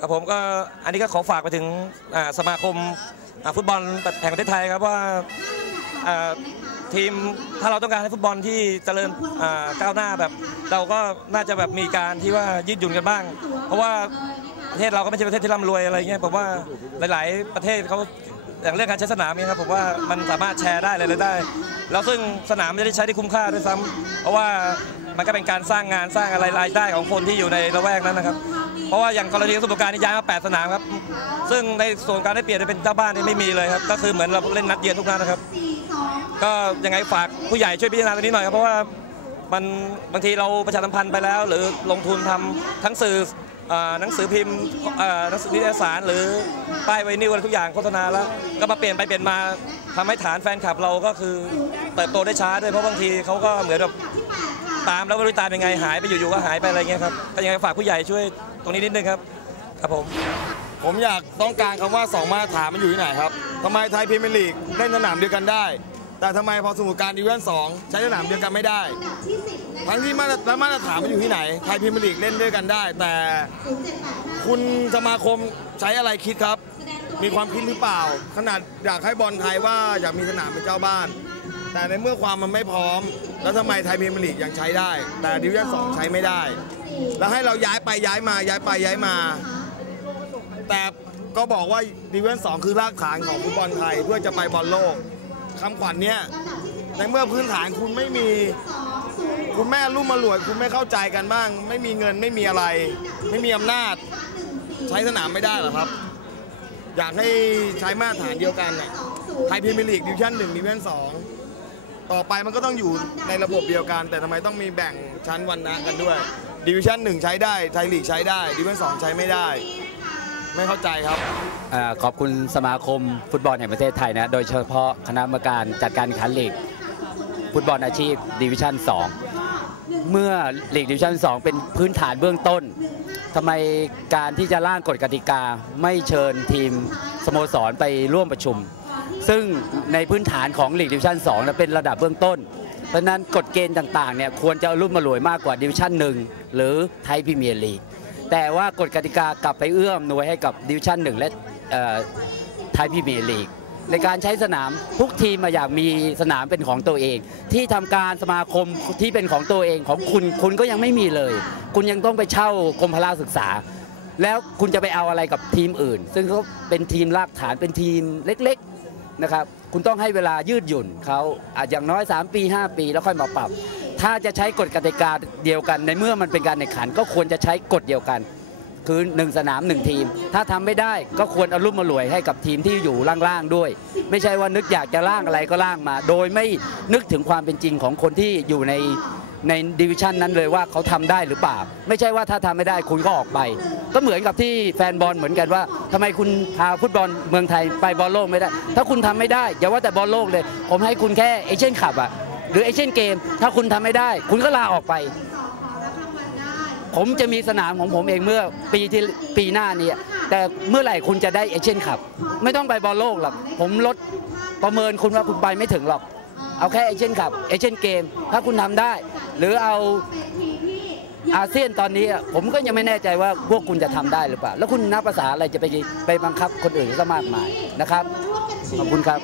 ครับผมก็อันนี้ก็ขอฝากไปถึงสมาคมฟุตบอลแห่งประเทศไทยครับว่าทีมถ้าเราต้องการให้ฟุตบอลที่เจริญก้าวหน้าแบบ เราก็น่าจะแบบมีการที่ว่ายืดหยุ่นกันบ้าง เพราะว่าประเทศเราก็ไม่ใช่ประเทศที่ร่ำรวยอะไรเงี้ยผมว่าหลาย ๆ ประเทศเขาอย่างเรื่องการใช้สนามเนี่ยครับผมว่ามันสามารถแชร์ได้อะไรได้ แล้วซึ่งสนามไม่ได้ใช้ได้คุ้มค่าด้วยซ้ำเพราะว่ามันก็เป็นการสร้างงานสร้างอะไรรายได้ของคนที่อยู่ในละแวกนั้นนะครับ เพราะว่าอย่างกรณีสมุทรราการนี่ย้ายมา 8 สนามครับ ซึ่งในส่วนการได้เปรียบเป็นเจ้าบ้านนี่ไม่มีเลยครับ ก็คือเหมือนเราเล่นนัดเยือนทุกนัดนะครับ ก็ยังไงฝากผู้ใหญ่ช่วยพิจารณาตรงนี้หน่อยครับ เพราะว่ามันบางทีเราประชาสัมพันธ์ไปแล้ว หรือลงทุนทำทั้งสื่อหนังสือพิมพ์หนังสือนิตยสารหรือป้ายไวนิวอะไรทุกอย่างโฆษณาแล้ว ก็มาเปลี่ยนไปเปลี่ยนมาทำให้ฐานแฟนคลับเราก็คือเติบโตได้ช้าด้วยเพราะบางทีเขาก็เหมือนแบบตามแล้วไม่รู้ตามยังไงหายไปอยู่ๆก็หายไปอะไรเงี้ยครับก็ยังไงฝากผู้ใหญ่ช่วย รงนี้นิดนึงครับครับผมผมอยากต้องการคำว่าสองมาตรฐานมันอยู่ที่ไหนครับทำไมไทยพรีเมียร์ลีกเล่นสนามเดียวกันได้ แต่ทำไมพอสมุทรการดิวิชั่นสองใช้สนามเดียวกันไม่ได้ทั้งที่มาตรมาตรฐานมันอยู่ที่ไหนไทยพรีเมียร์ลีกเล่นด้วยกันได้ แต่คุณสมาคมใช้อะไรคิดครับ มีความคิดหรือเปล่า ขนาดอยากให้บอลไทยว่าอยากมีสนามเป็นเจ้าบ้าน แต่ในเมื่อความมันไม่พร้อม แล้วทำไมไทยพรีเมียร์ลีกยังใช้ได้ แต่ดิวิชั่นสองใช้ไม่ได้ แล้วให้เราย้ายไปย้ายมาย้ายไปย้ายมา แต่ก็บอกว่าดิวิชั่นสองคือรากฐานของฟุตบอลไทยเพื่อจะไปบอลโลกคำขวัญเนี้ยในเมื่อพื้นฐานคุณไม่มี คุณแม่รุ่มมาหลวย คุณไม่เข้าใจกันบ้าง ไม่มีเงินไม่มีอะไร ไม่มีอำนาจ ใช้สนามไม่ได้หรอครับ อยากให้ใช้มาตรฐานเดียวกันน่ะไทยพรีเมียร์ลีกดิวิชั่นหนึ่งดิวิชั่นสอง ต่อไปมันก็ต้องอยู่ในระบบเดียวกัน แต่ทำไมต้องมีแบ่งชั้นวันนะกันด้วยดิวิชั่นหนึ่งใช้ได้ไทยลีกใช้ได้ดิวิชั่นสองใช้ไม่ได้ ไม่เข้าใจครับอขอบคุณสมาคมฟุตบอลแห่งประเทศไทยนะ โดยเฉพาะคณะกรรมการจัดการแข่งขันลีกฟุตบอลอาชีพดิวิชั่น2 เมื่อลีกดิวิชั่น2 เป็นพื้นฐานเบื้องต้นทำไมการที่จะร่างกฎกติกาไม่เชิญทีมสโมสรไปร่วมประชุม ซึ่งในพื้นฐานของลีกดิวิชั่น2นะเป็นระดับเบื้องต้น เพราะนั้นกฎเกณฑ์ต่างๆเนี่ยควรจะรุ่มมารวยมากกว่าดิวิชั่น1 หรือไทยพรีเมียร์ลีกแต่ว่ากฎกติกากลับไปเอื้อมหน่วยให้กับดิวิชั่น1 และเอ่อไทยพรีเมียร์ลีกในการใช้สนามทุกทีมมาอยากมีสนามเป็นของตัวเอง ที่ทำการสมาคมที่เป็นของตัวเองของคุณคุณก็ยังไม่มีเลย คุณยังต้องไปเช่ากรมพละศึกษา แล้วคุณจะไปเอาอะไรกับทีมอื่น ซึ่งเขาเป็นทีมรากฐานเป็นทีมเล็ก นะครับ คุณต้องให้เวลายืดหยุ่นเขาอาจอย่างน้อย 3 ปี 5 ปีแล้วค่อยมาปรับ ถ้าจะใช้กฎกติกาเดียวกัน ในเมื่อมันเป็นการแข่งขัน ก็ควรจะใช้กฎเดียวกัน คือ1สนาม1ทีม ถ้าทำไม่ได้ก็ควรเอารุ่มมารวยให้กับทีมที่อยู่ล่างๆด้วย ไม่ใช่ว่านึกอยากจะล่างอะไรก็ล่างมา โดยไม่นึกถึงความเป็นจริงของคนที่อยู่ในในดิวิชันนั้นเลยว่าเขาทำได้หรือเปล่า ไม่ใช่ว่าถ้าทำไม่ได้คุณก็ออกไป ก็เหมือนกับที่แฟนบอลเหมือนกันว่าทำไมคุณพาฟุตบอลเมืองไทยไปบอลโลกไม่ได้ ถ้าคุณทำไม่ได้อย่าว่าแต่บอลโลกเลย ผมให้คุณแค่เอเชียนคัพอะหรือเอเชียนเกม ถ้าคุณทำไม่ได้ คุณก็ลาออกไป ผมจะมีสนามของผมเองเมื่อปีที่ปีหน้านี้แต่เมื่อไหร่คุณจะได้เอเชียนคัพไม่ต้องไปบอลโลกหรอกผมลดประเมินคุณว่าคุณไปไม่ถึงหรอก เอาแค่เอเชียนคัพเอเชียนเกม ถ้าคุณทำได้ หรือเอาอาเซียนตอนนี้ผมก็ยังไม่แน่ใจว่าพวกคุณจะทำได้หรือเปล่า แล้วคุณนับภาษาอะไรจะไปไปบังคับคนอื่นก็มากมายนะครับ ขอบคุณครับ